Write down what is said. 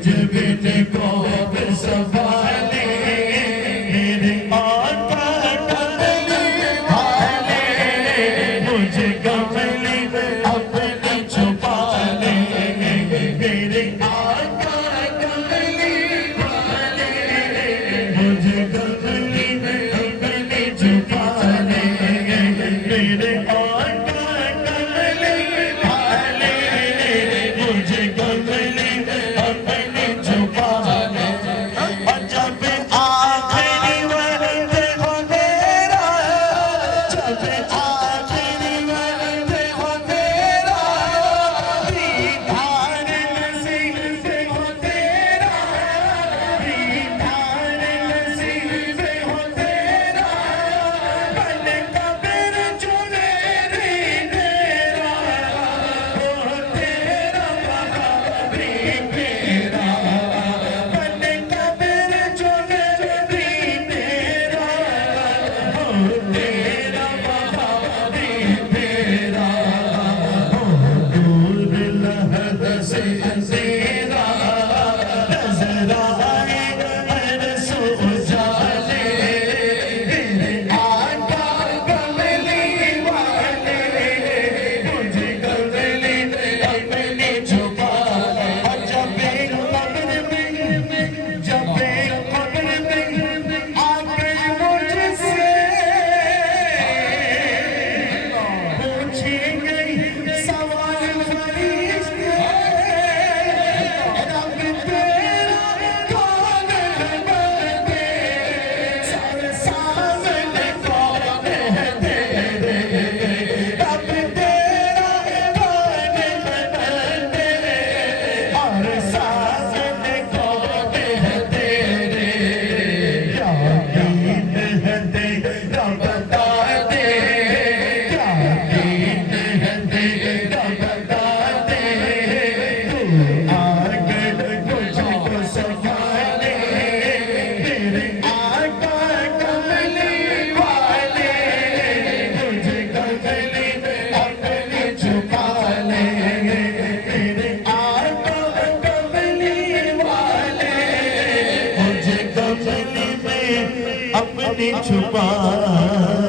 तुझे बिन कौन संभाले मेरे आका कमली वाले मुझे कमली अपनी छुपा ले मेरे आका कमली वाले मुझे कमली अपनी छुपा ले मेरे आका कमली वाले मुझे कमली अपनी छुपा ले और जब आखिरी वक्त हो मेरा जब आखिरी वक्त हो मेरा दीदार नसीब हो तेरा दीदार नसीब हो तेरा बन कब्र जो मेरी तेरा हो तेरा भी मेरा बन कब्र जो मेरी तेरा हो तेरा भी मेरा हो दूर लहद से अंधेरा नजर आए हर सो जाले मेरे आका कमली वाले मुझे कमली अपनी छुपा और जब कब्र में आके मुझसे पूछी गई सवाल फरिश्ते रब तेरा कौन है बंदे सर सामने कौन है तेरे रब तेरा कौन है बंदे और सामने कौन है तेरे क्या दीन है तेरा बता दे क्या दीन है तेरा बता दे तू आकर मुझको संभाले मेरे आका कमली वाले मुझे कमली अपनी छुपा ले मेरे आका कमली वाले मुझे कमली में अपनी छुपा